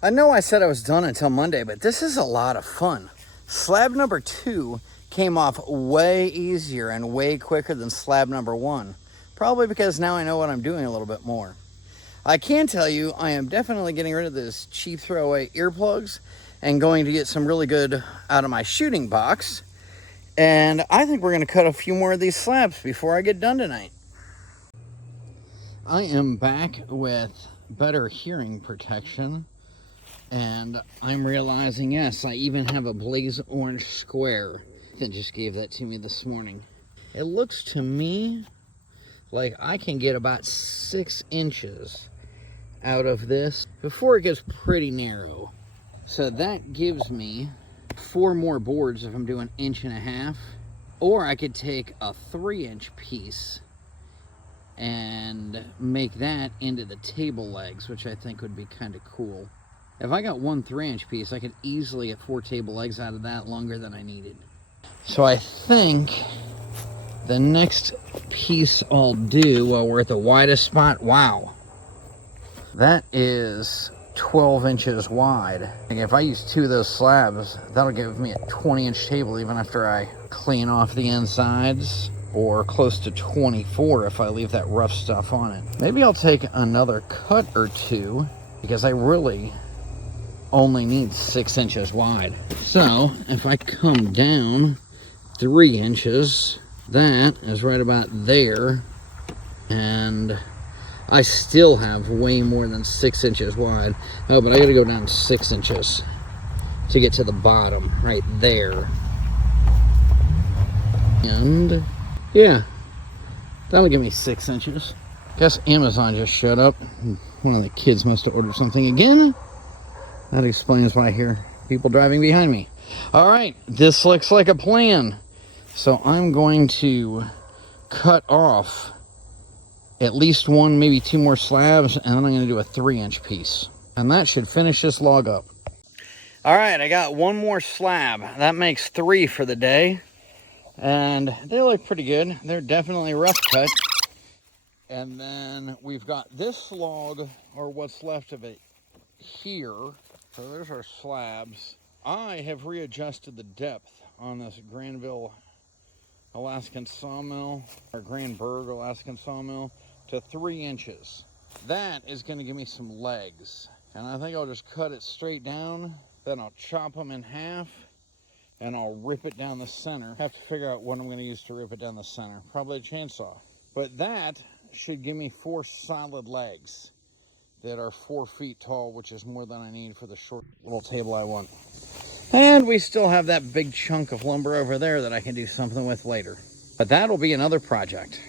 I know I said I was done until Monday, but this is a lot of fun. Slab number 2 came off way easier and way quicker than slab number 1. Probably because now I know what I'm doing a little bit more. I can tell you I am definitely getting rid of this cheap throwaway earplugs and going to get some really good out of my shooting box. And I think we're going to cut a few more of these slabs before I get done tonight. I am back with better hearing protection. And I'm realizing, yes, I even have a blaze orange square that just gave that to me this morning. It looks to me like I can get about 6 inches out of this before it gets pretty narrow. So that gives me 4 more boards if I'm doing 1.5 inches. Or I could take a 3-inch piece and make that into the table legs, which I think would be kind of cool. If I got 1 3-inch piece, I could easily get 4 table legs out of that longer than I needed. So I think the next piece I'll do while we're at the widest spot, wow, that is 12 inches wide. And if I use 2 of those slabs, that'll give me a 20-inch table even after I clean off the insides, or close to 24 if I leave that rough stuff on it. Maybe I'll take another cut or 2 because I really only need 6 inches wide. So if I come down 3 inches, that is right about there, and I still have way more than 6 inches wide. Oh, but I gotta go down 6 inches to get to the bottom right there. And yeah, that'll give me 6 inches. Guess Amazon just showed up. One of the kids must have ordered something again. That explains why I hear people driving behind me. All right, this looks like a plan. So I'm going to cut off at least 1, maybe 2 more slabs, and then I'm going to do a 3-inch piece. And that should finish this log up. All right, I got 1 more slab. That makes 3 for the day. And they look pretty good. They're definitely rough cut. And then we've got this log, or what's left of it, here. So there's our slabs. I have readjusted the depth on this Granville Alaskan sawmill, or Granberg Alaskan sawmill, to 3 inches. That is going to give me some legs. And I think I'll just cut it straight down, then I'll chop them in half, and I'll rip it down the center. I have to figure out what I'm going to use to rip it down the center. Probably a chainsaw. But that should give me 4 solid legs that are 4 feet tall, which is more than I need for the short little table I want. And we still have that big chunk of lumber over there that I can do something with later. But that'll be another project.